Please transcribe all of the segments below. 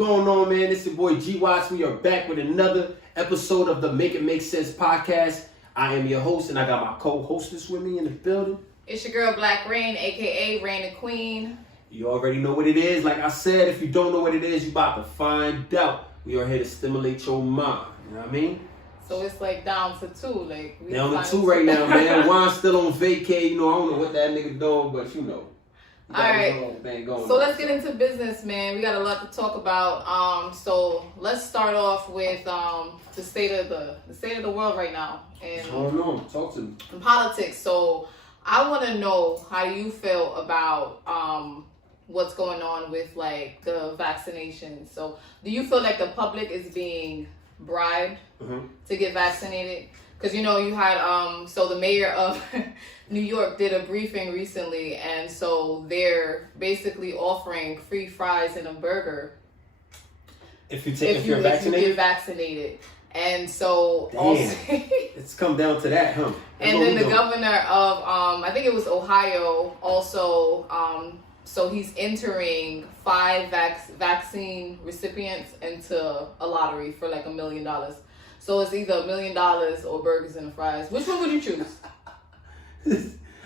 going on, man? It's your boy G Watts. We are back with another episode of the Make It Make Sense podcast. I am your host, and I got my co-hostess with me in the building. It's your girl Black Rain, aka Rain the Queen. You already know what it is. Like I said, if you don't know what it is, you about to find out. We are here to stimulate your mind. You know what I mean? So it's like down to two. Like we down to two right now, man. Juan's still on vacay. You know, I don't know what that nigga doing, but you know. All right. So let's get into business, man. We got a lot to talk about. So let's start off with the state of the world right now and talk to me. Politics. So I want to know how you feel about what's going on with like the vaccinations. So do you feel like the public is being bribed to get vaccinated? Because you know you had so the mayor of New York did a briefing recently, and so they're basically offering free fries and a burger if you're vaccinated. You get vaccinated. And so also, it's come down to that, huh? And then the governor of I think it was Ohio also so he's entering 5 vaccine recipients into a lottery for like $1 million. So it's either $1 million or burgers and fries. Which one would you choose?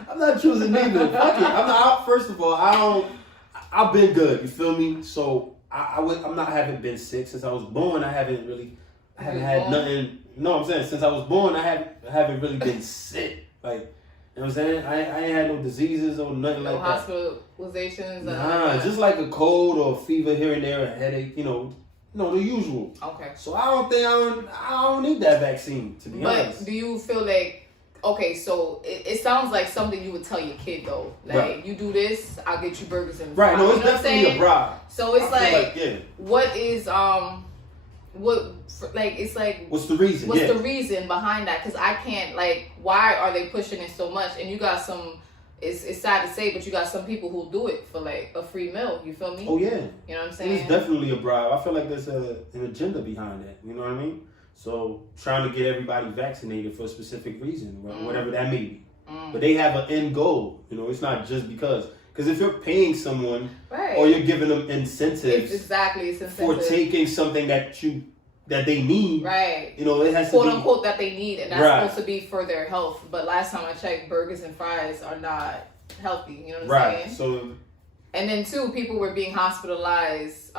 I'm not choosing neither. Fuck it. I'm not. First of all, I've been good. You feel me? So haven't been sick since I was born. I haven't had nothing. No, I'm saying since I was born, I haven't really been sick. Like, you know what I'm saying? I ain't had no diseases or nothing like that. No hospitalizations. Nah, just like a cold or a fever here and there, a headache. You know, the usual. Okay. So I don't need that vaccine, to be honest. But do you feel like, okay, so it sounds like something you would tell your kid though. Like, right. You do this, I'll get you burgers and fries. Right, no, it's definitely a bribe. So it's what is, what's the reason? What's the reason behind that? Because I can't, like, why are they pushing it so much? And you got some, it's sad to say, but you got some people who do it for like a free meal. You feel me? Oh yeah. You know what I'm saying? It's definitely a bribe. I feel like there's an agenda behind that. You know what I mean? So trying to get everybody vaccinated for a specific reason, whatever that may be. But they have an end goal. You know, it's not just because if you're paying someone or you're giving them incentives, for taking something that they need, right? You know, it has quote to be, unquote that they need, and that's supposed to be for their health. But last time I checked, burgers and fries are not healthy. You know what I'm saying? So, and then too, people were being hospitalized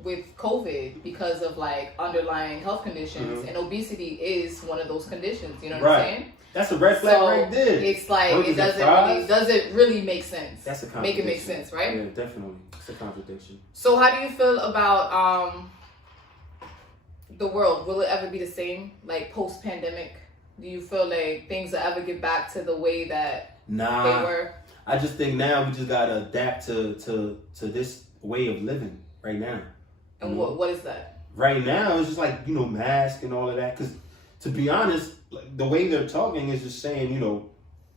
with COVID because of like underlying health conditions, and obesity is one of those conditions. You know what I'm saying? That's a red flag right there. It's like it doesn't really make sense. That's a contradiction. Make it make sense, right? Yeah, definitely. It's a contradiction. So how do you feel about the world? Will it ever be the same, like post-pandemic? Do you feel like things will ever get back to the way that they were? I just think now we just gotta adapt to this way of living right now. And what is that? Right now, it's just like, mask and all of that. Because to be honest, like, the way they're talking is just saying,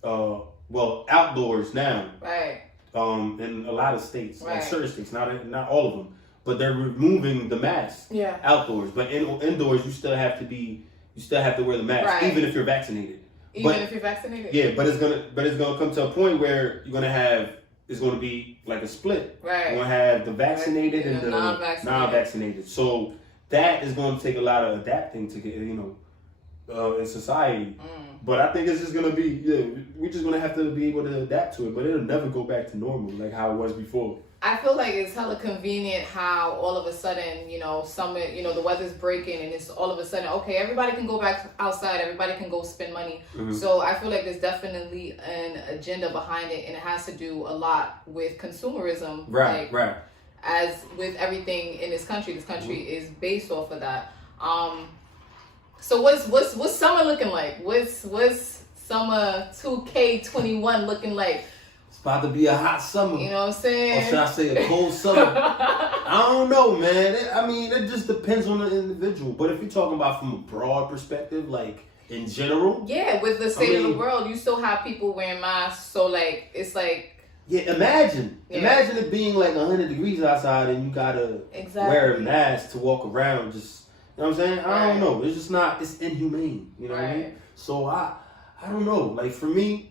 outdoors now. Right. In a lot of states, like certain states, not all of them, but they're removing the mask. Yeah. Outdoors, but indoors, you still have to wear the mask, even if you're vaccinated. If you're vaccinated. Yeah, but it's gonna come to a point where it's going to be like a split. Right. You're going to have the vaccinated and the non-vaccinated. So that is going to take a lot of adapting to get, in society. But I think it's just going to be, we're just going to have to be able to adapt to it. But it'll never go back to normal like how it was before. I feel like it's hella convenient how all of a sudden, summer, the weather's breaking and it's all of a sudden, okay, everybody can go back outside, everybody can go spend money. So I feel like there's definitely an agenda behind it, and it has to do a lot with consumerism. Right. As with everything in this country is based off of that. So what's summer looking like? What's summer 2K21 looking like? About to be a hot summer. You know what I'm saying? Or should I say a cold summer? I don't know, man. It just depends on the individual. But if you're talking about from a broad perspective, like in general. Yeah, with the state of the world, you still have people wearing masks. So, like, it's like... Yeah, imagine it being like 100 degrees outside and you gotta wear a mask to walk around. Just, you know what I'm saying? I don't know. It's just not, it's inhumane. You know what I mean? So, I don't know. Like, for me...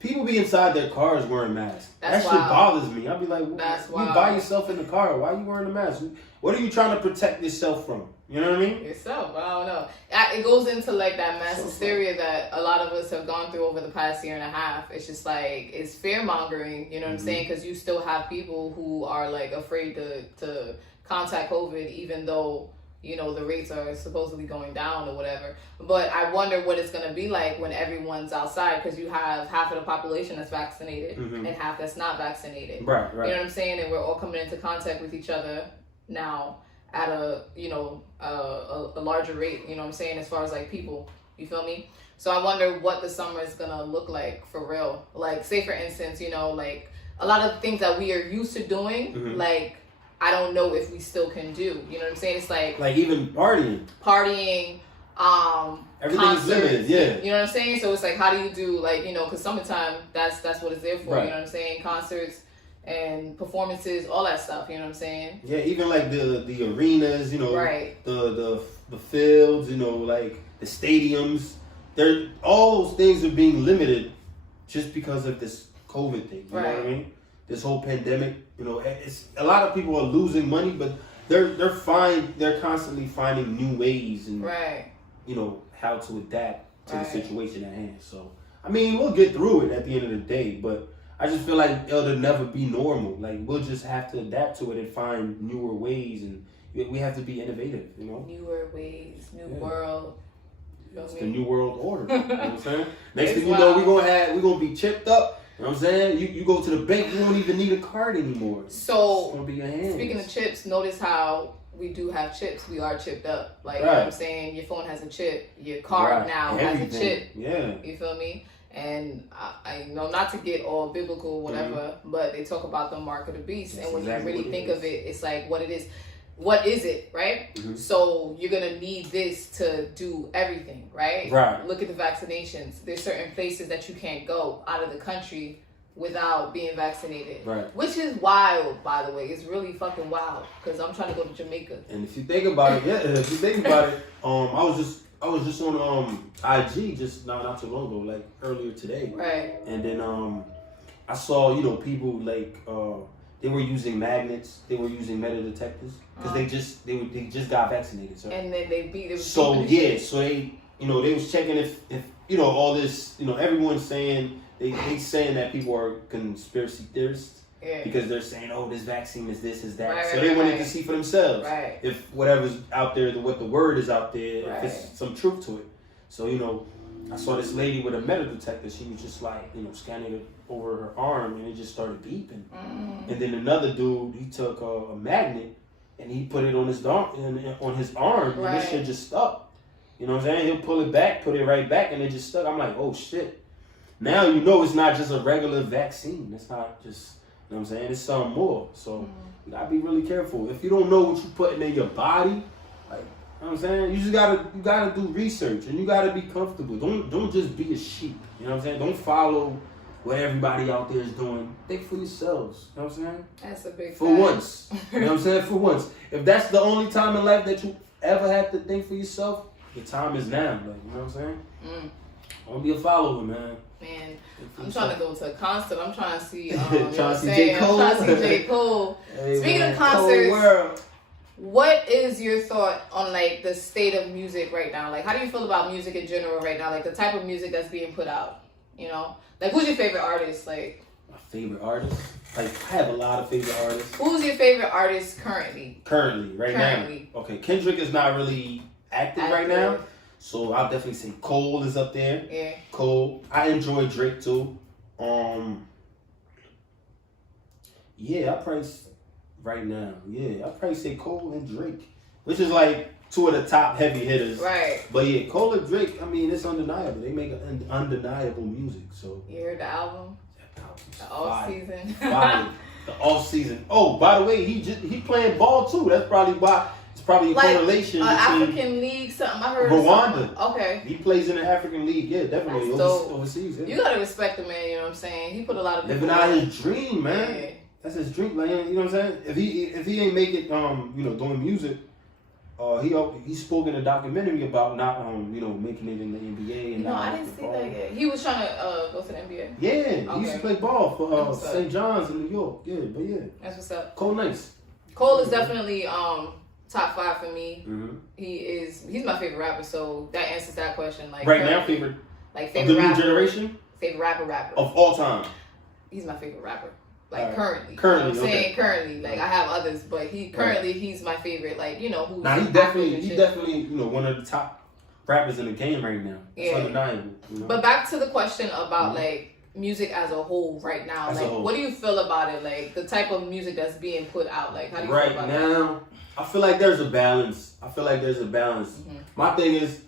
people be inside their cars wearing masks. That's that shit wild. bothers me. I'll be like, That's you wild. by yourself in the car. Why are you wearing a mask? What are you trying to protect yourself from? You know what I mean? Yourself, I don't know. It goes into like that mass So hysteria that a lot of us have gone through over the past year and a half. It's just like, it's fear mongering, you know what I'm saying? Because you still have people who are like afraid to contact COVID, even though, you know, the rates are supposedly going down or whatever. But I wonder what it's going to be like when everyone's outside, because you have half of the population that's vaccinated and half that's not vaccinated. Right. You know what I'm saying? And we're all coming into contact with each other now at a, you know, a larger rate, you know what I'm saying, as far as like people, you feel me? So I wonder what the summer is gonna look like for real. Like, say for instance, you know, like a lot of things that we are used to doing, like I don't know if we still can do, you know what I'm saying? It's like even partying, everything's limited, yeah. You know what I'm saying? So it's like, how do you do, like, you know, because summertime, that's what it's there for, right. You know what I'm saying? Concerts and performances, all that stuff, you know what I'm saying? Yeah, even like the arenas, you know, right. the fields, you know, like the stadiums, all those things are being limited just because of this COVID thing. You know what I mean? This whole pandemic, you know, it's a lot of people are losing money, but they're fine. They're constantly finding new ways and you know, how to adapt to the situation at hand. So I mean, we'll get through it at the end of the day, but I just feel like it'll never be normal. Like, we'll just have to adapt to it and find newer ways, and we have to be innovative, you know? Newer ways, new world. It's the new world order. You know what I'm saying? Next thing you know, we're gonna be chipped up. You know what I'm saying? You go to the bank, you won't even need a card anymore. So, it's gonna be your hands. Speaking of chips, notice how we do have chips. We are chipped up. Like, you know what I'm saying? Your phone has a chip. Your card now has a chip. Yeah. You feel me? And I know, not to get all biblical or whatever, but they talk about the mark of the beast. That's and when exactly you really think is. of it, it's like what it is. What is it, right? So you're going to need this to do everything, right? Right. Look at the vaccinations. There's certain places that you can't go out of the country without being vaccinated. Right. Which is wild, by the way. It's really fucking wild, because I'm trying to go to Jamaica. And if you think about it, I was just on IG just not too long ago, like earlier today. Right. And then I saw, you know, people like they were using magnets, they were using metal detectors because they just got vaccinated. So. And then they beat it. So yeah, so they, you know, they was checking if you know, all this, you know, everyone's saying they saying that people are conspiracy theorists. Yeah. Because they're saying, oh, this vaccine is this, is that. So they wanted to see for themselves if whatever's out there, what the word is out there, if there's some truth to it. So, you know, I saw this lady with a metal detector. She was just like, you know, scanning it over her arm, and it just started beeping. And then another dude, he took a magnet and he put it on his arm, and this shit just stuck. You know what I'm saying? He'll pull it back, put it right back, and it just stuck. I'm like, oh shit. Now you know it's not just a regular vaccine. It's not just. You know what I'm saying? It's something more. So you gotta be really careful. If you don't know what you're putting in your body, like, you know what I'm saying? You gotta do research, and you gotta be comfortable. Don't just be a sheep. You know what I'm saying? Don't follow what everybody out there is doing. Think for yourselves. You know what I'm saying? That's a big For once. You know what I'm saying? For once. If that's the only time in life that you ever have to think for yourself, the time is now. Like, you know what I'm saying? Don't be a follower, man. Man, I'm trying to go to a concert. I'm trying to see, trying to see J. Cole. I'm trying to see J. Cole. Hey, Speaking man, of concerts, world. What is your thought on like the state of music right now? Like, how do you feel about music in general right now? Like the type of music that's being put out, you know? Like, who's your favorite artist? Like, my favorite artist? Like, I have a lot of favorite artists. Who's your favorite artist currently? Right now? Okay, Kendrick is not really active right now. So I'll definitely say Cole is up there. Yeah. Cole. I enjoy Drake too. Yeah, I'll probably say Cole and Drake, which is like two of the top heavy hitters. Right. But yeah, Cole and Drake, I mean, it's undeniable. They make undeniable music. So you heard the album? The off season. The off season. Oh, by the way, he playing ball too. That's probably why. It's probably a correlation between African League, something I heard. Rwanda. Okay. He plays in the African League, yeah, definitely. Overseas. Yeah. You gotta respect the man, you know what I'm saying? He put a lot of living out his dream, man. Yeah. That's his dream, man. You know what I'm saying? If he ain't make it, you know, doing music, He spoke in a documentary about not making it in the NBA and No, not I didn't see that yet. He was trying to go to the NBA. Yeah, he used to play ball for St. St. John's in New York. Yeah, but yeah. That's what's up. Cole nice. Cole is definitely top 5 for me. Mm-hmm. He's my favorite rapper, so that answers that question. Like right now, favorite of the rapper, new generation? Favorite rapper. Of all time. He's my favorite rapper. Like currently. Currently, you know what I'm saying okay. Currently. Like I have others, but he's my favorite, like, who's Now he definitely one of the top rappers in the game right now. It's undeniable. But back to the question about like music as a whole right now. What do you feel about it? Like the type of music that's being put out. Like how do you feel about now, I feel like there's a balance. Mm-hmm. My thing is,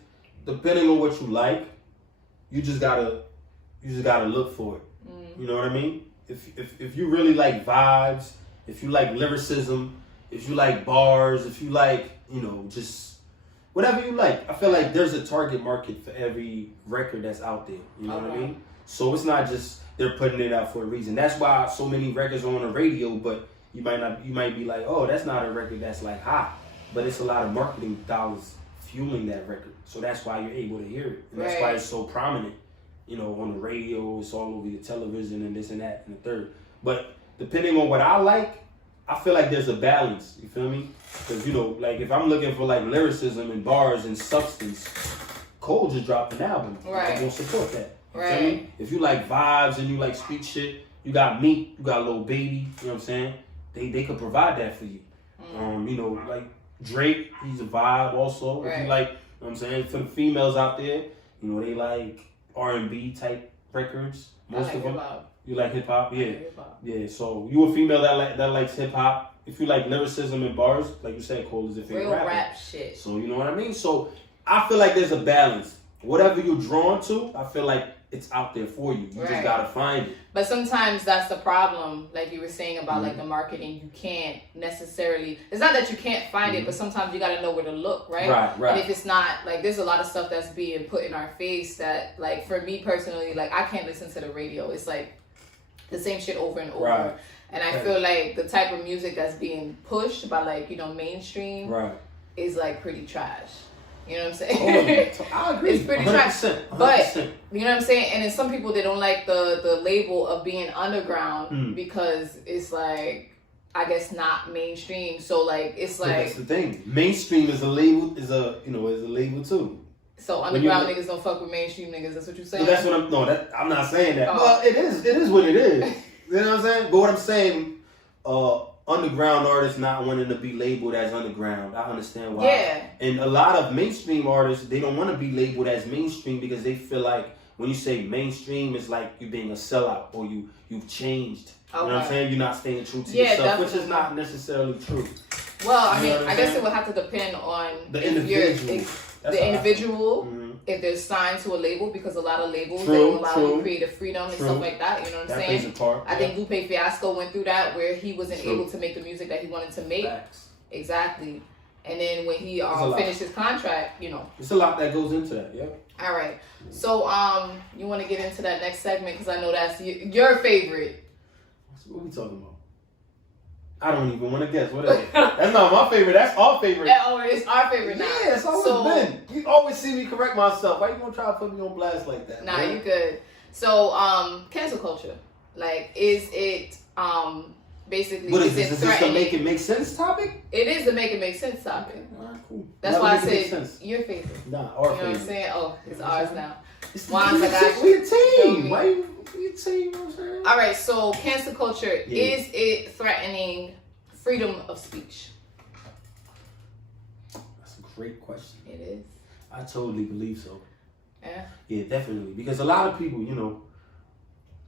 depending on what you like, you just gotta look for it. Mm-hmm. You know what I mean? If you really like vibes, if you like lyricism, if you like bars, if you like, just whatever you like, I feel like there's a target market for every record that's out there. You know what I mean? So it's not just they're putting it out for a reason. That's why so many records are on the radio, but you might be like, oh, that's not a record that's like hot. But it's a lot of marketing dollars fueling that record. So that's why you're able to hear it. And that's why it's so prominent. On the radio, it's all over your television and this and that and the third. But depending on what I like, I feel like there's a balance. You feel me? Because, like if I'm looking for like lyricism and bars and substance, Cole just dropped an album. Right. I'm going to support that. You right. feel me? If you like vibes and you like street shit, you got Meek, you got Lil Baby, you know what I'm saying? They could provide that for you. Like Drake, he's a vibe also. Right. If you like, you know what I'm saying? For the females out there, they like R&B type records. Most of them. Hip-hop. You like hip hop? Yeah. Yeah. So you a female that likes hip hop. If you like lyricism and bars, like you said, Cole is a favorite real rapper. rap shit. So you know what I mean? So I feel like there's a balance. Whatever you're drawn to, I feel like it's out there for you. You just gotta find it. But sometimes that's the problem, like you were saying about like the marketing. You can't necessarily. It's not that you can't find it, but sometimes you gotta know where to look, right? Right. And if it's not like, there's a lot of stuff that's being put in our face that, like, for me personally, like I can't listen to the radio. It's like the same shit over and over. Right. And I feel like the type of music that's being pushed by like mainstream is like pretty trash. You know what I'm saying? Oh, I agree. It's pretty trash. But you know what I'm saying? And then some people, they don't like the label of being underground because it's like, I guess, not mainstream. So like it's like, that's the thing. Mainstream is a label is a label too. So underground niggas don't fuck with mainstream niggas. That's what you're saying? So that's what I'm not saying that. Well, it is what it is. You know what I'm saying? But what I'm saying, underground artists not wanting to be labeled as underground. I understand why. Yeah. And a lot of mainstream artists, they don't want to be labeled as mainstream because they feel like when you say mainstream, it's like you being a sellout or you've changed. You know what I'm saying? You're not staying true to yourself, definitely. Which is not necessarily true. Well, I mean, I guess it would have to depend on the individual. If they're signed to a label, because a lot of labels they don't allow you creative freedom and stuff like that. You know what I'm saying? Plays a part. I think Lupe Fiasco went through that where he wasn't able to make the music that he wanted to make. Facts. Exactly. And then when he finished his contract, There's a lot that goes into that, yeah. All right. So you want to get into that next segment because I know that's your favorite. What are we talking about? I don't even want to guess. What is it? That's not my favorite. That's our favorite. It's our favorite now. Yeah, it's always been. You always see me correct myself. Why you gonna try to put me on blast like that? Nah, you good. So, cancel culture. Like, is it basically? What is this? Is this the make it make sense topic? It is the make it make sense topic. Okay. All right, cool. That's why I said your favorite. Nah, our favorite. You know what I'm saying? Oh, it's ours now. We a team. Why you a team? You know what I'm saying? All right. So, cancel culture, is it threatening freedom of speech? That's a great question. It is. I totally believe so. Yeah. Yeah, definitely. Because a lot of people,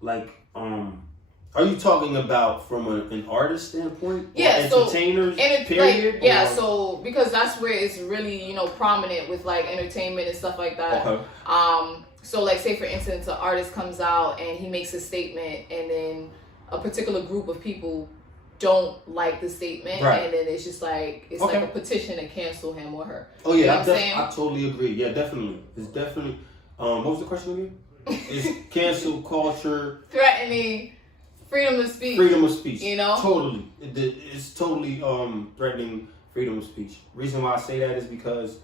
like, are you talking about from an artist standpoint? Yeah, or entertainers, period? Like, so because that's where it's really, prominent with like entertainment and stuff like that. Okay. So like, say for instance, an artist comes out and he makes a statement, and then a particular group of people don't like the statement, and then it's just like like a petition to cancel him or her. Oh yeah, I totally agree. Yeah, definitely. It's definitely. What was the question again? Is cancel culture threatening freedom of speech? Freedom of speech. You know, totally. It's totally threatening freedom of speech. Reason why I say that is because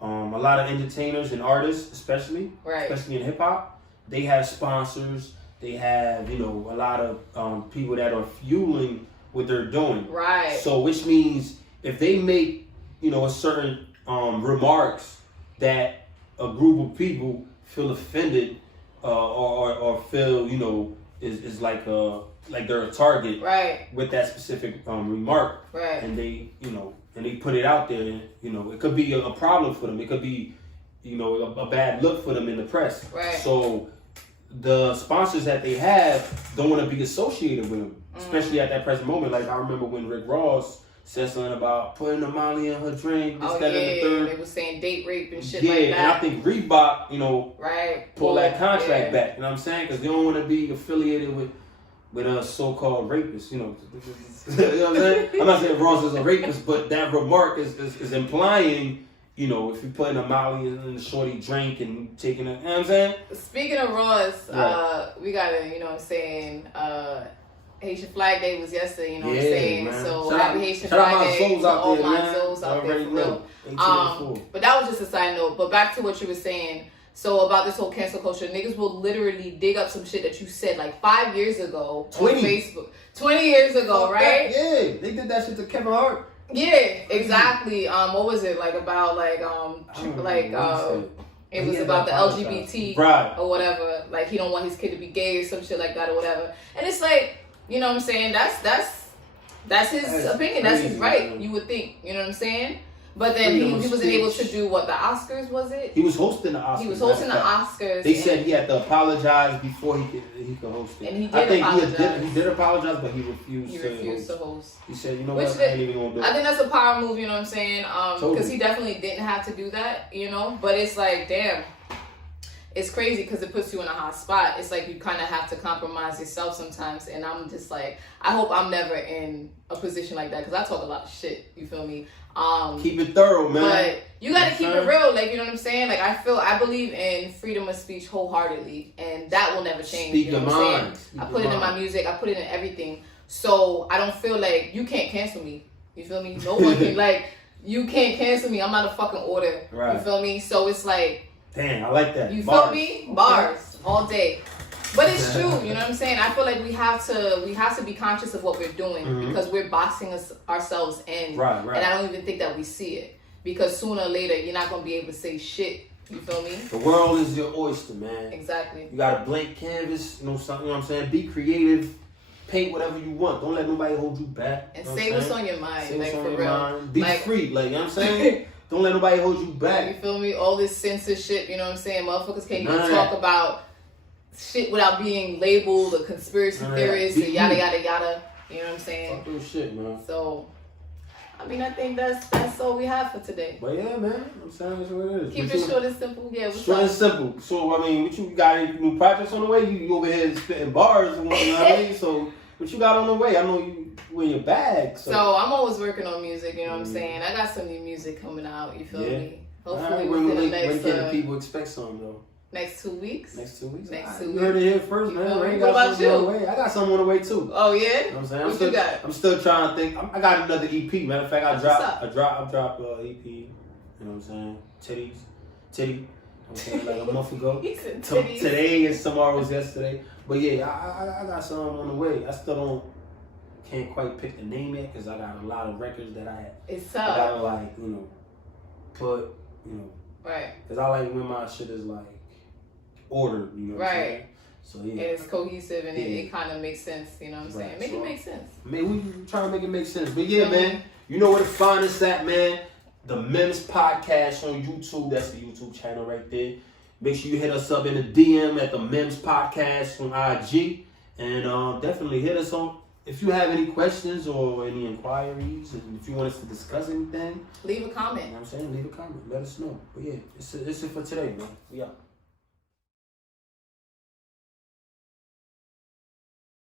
a lot of entertainers and artists, especially in hip hop, they have sponsors. They have, you know, a lot of people that are fueling what they're doing. Right. So, which means if they make, you know, a certain remarks that a group of people feel offended or feel, you know, is like they're a target. Right. With that specific remark. Right. And they, you know, and they put it out there, and, you know, it could be a problem for them. It could be, you know, a bad look for them in the press. Right. So the sponsors that they have don't want to be associated with them, especially at that present moment. Like I remember when Rick Ross said something about putting a Molly in her drink. Oh yeah, they were saying date rape and shit like that. And I think Reebok, you know, pull that contract back. You know what I'm saying? Because they don't want to be affiliated with a so-called rapist. You know, you know what I'm saying? I'm not saying Ross is a rapist, but that remark is implying, you know, if you're putting a Molly in the shorty drink and taking it, you know what I'm saying? Speaking of Ross, we gotta, you know what I'm saying, Haitian Flag Day was yesterday, you know what I'm saying? Man. So shout happy Haitian Flag Day to all my souls out there, for real. But that was just a side note. But back to what you were saying. So about this whole cancel culture, niggas will literally dig up some shit that you said like 5 years ago on Facebook. 20 years ago, right? Yeah, they did that shit to Kevin Hart. Yeah, exactly. What was it like about it was about the LGBT or whatever. Like he don't want his kid to be gay or some shit like that or whatever. And it's like, you know what I'm saying? That's his opinion. That's his right. You would think. You know what I'm saying? But then he wasn't able to do what the Oscars, was it? He was hosting the Oscars. He was hosting the Oscars. They said he had to apologize before he could host it. And he did apologize. He did apologize, but he refused to host. He said, you know what, I ain't even gonna do it. I think that's a power move, you know what I'm saying? Because he definitely didn't have to do that, you know? But it's like, damn. It's crazy because it puts you in a hot spot. It's like you kind of have to compromise yourself sometimes. And I'm just like, I hope I'm never in a position like that because I talk a lot of shit. You feel me? Keep it thorough, man. But you got to keep it real. Like, you know what I'm saying? Like, I believe in freedom of speech wholeheartedly. And that will never change. Speak you know your what I'm mind. saying? I put it in my music. I put it in everything. So I don't feel like you can't cancel me. You feel me? No one can. Like, you can't cancel me. I'm not a fucking order. Right. You feel me? So it's like, damn, I like that. You feel me? Bars all day. But it's true, you know what I'm saying? I feel like we have to be conscious of what we're doing because we're boxing ourselves in. Right. And I don't even think that we see it. Because sooner or later you're not gonna be able to say shit. You feel me? The world is your oyster, man. Exactly. You got a blank canvas, you know something, you know what I'm saying? Be creative. Paint whatever you want. Don't let nobody hold you back. And say what's on your mind. Say what's like on for your real. mind. Be free, like, you know what I'm saying? Don't let nobody hold you back. You feel me? All this censorship, you know what I'm saying? Motherfuckers can't even talk about shit without being labeled a conspiracy theorist or yada yada yada. You know what I'm saying? Fuck those shit, man. So, I mean, I think that's all we have for today. But yeah, man, I'm saying that's what it is. Keep it short and simple. Yeah, short and simple. So, I mean, what you got any new projects on the way? You over here spitting bars and whatnot, you know what I mean? So, what you got on the way? I know you in your bag. So I'm always working on music, you know what I'm saying? I got some new music coming out, you feel me? Hopefully within the next... When can people expect some, though? Next 2 weeks? Next 2 weeks? Next 2 You weeks. heard it here first, man. What about you? On the way. I got something on the way, too. Oh, yeah? You know what I'm saying? What you got? I'm still trying to think. I got another EP. Matter of fact, I dropped an EP. You know what I'm saying? Titty. You know what I'm saying? Like a month ago. He said titties. Today is tomorrow's yesterday. But yeah, I got something on the way. I still can't quite pick the name yet because I got a lot of records that I gotta like, you know, put, you know. Right. Because I like when my shit is like ordered, you know what I'm saying? So yeah. And it's cohesive and it kind of makes sense, you know what I'm saying? Make it make sense. We trying to make it make sense. But yeah, man, you know where to find us at, man. The MIMS Podcast on YouTube. That's the YouTube channel right there. Make sure you hit us up in the DM at the MIMS Podcast on IG. And definitely hit us on. If you have any questions or any inquiries, and if you want us to discuss anything, leave a comment. You know what I'm saying? Leave a comment. Let us know. But yeah, it's it for today, man. We out.